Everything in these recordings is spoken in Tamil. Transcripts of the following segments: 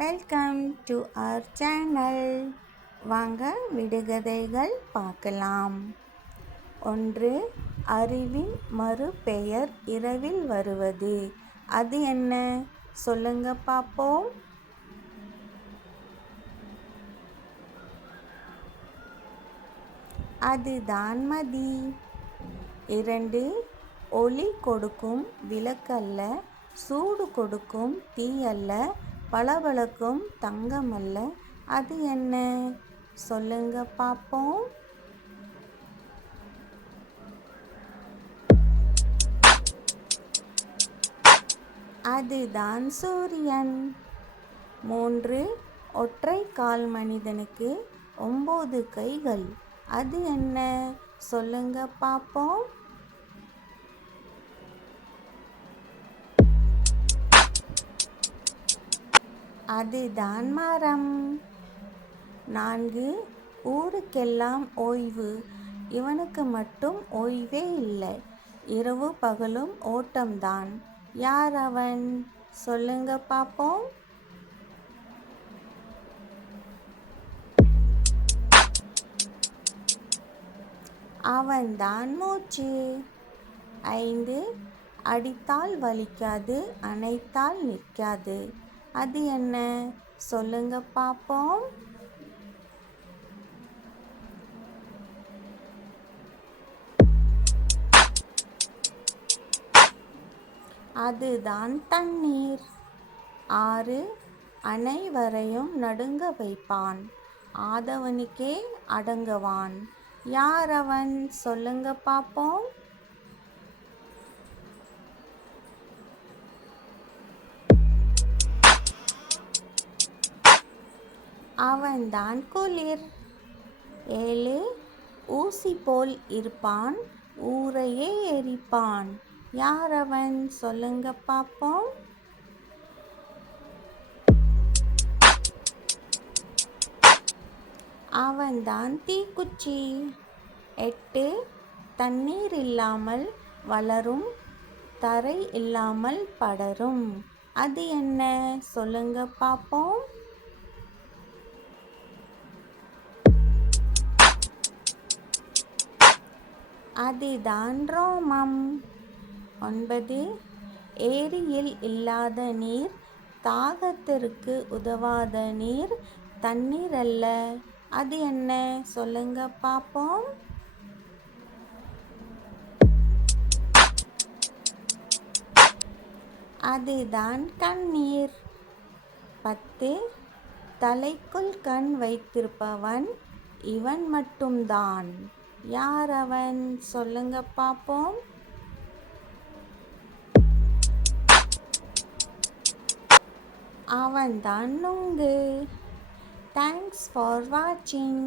Welcome to our channel. வாங்க விடுகதைகள் பார்க்கலாம். 1. அறிவின் மறுபெயர் இரவில் வருவது. அது என்ன? சொல்லுங்க பார்ப்போம். அதுதான் மதி. 2. ஒளி கொடுக்கும் விளக்கல்ல, சூடு கொடுக்கும் தீ அல்ல, பளபளக்கும் தங்கம் அல்ல. அது என்ன? சொல்லுங்க பார்ப்போம். அதுதான் சூரியன். 3. ஒற்றை கால் மனிதனுக்கு 9 கைகள். அது என்ன? சொல்லுங்க பார்ப்போம். அதுதான் மரம். 4. ஊருக்கெல்லாம் ஓய்வு, இவனுக்கு மட்டும் ஓய்வே இல்லை. இரவு பகலும் ஓட்டம்தான். யார் அவன்? சொல்லுங்க பார்ப்போம். அவன்தான் மூச்சு. 5. அடித்தால் வலிக்காது, அணைத்தால் நிற்காது. அது என்ன? சொல்லுங்க பார்ப்போம். அதுதான் தண்ணீர். 6. அனைவரையும் நடுங்க வைப்பான், ஆதவனுக்கே அடங்குவான். யார் அவன்? சொல்லுங்க பார்ப்போம். அவன்தான் குளிர். 7. ஊசி போல் இருப்பான், ஊரையே எரிப்பான். யார் அவன்? சொல்லுங்க பார்ப்போம். அவன்தான் தீக்குச்சி. 8. தண்ணீர் இல்லாமல் வளரும், தரை இல்லாமல் படரும். அது என்ன? சொல்லுங்க பார்ப்போம். அதுதான் ரோமம். 9. ஏரியில் இல்லாத நீர், தாகத்திற்கு உதவாத நீர், தண்ணீர் அல்ல. அது என்ன? சொல்லுங்க பார்ப்போம். அதுதான் கண்ணீர். 10. தலைக்குள் கண் வைத்திருப்பவன் இவன் மட்டும்தான். யார் அவன்? சொல்லுங்க பார்ப்போம். அவன்தான் நுங்கு. Thanks for watching.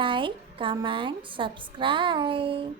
Like, comment, subscribe.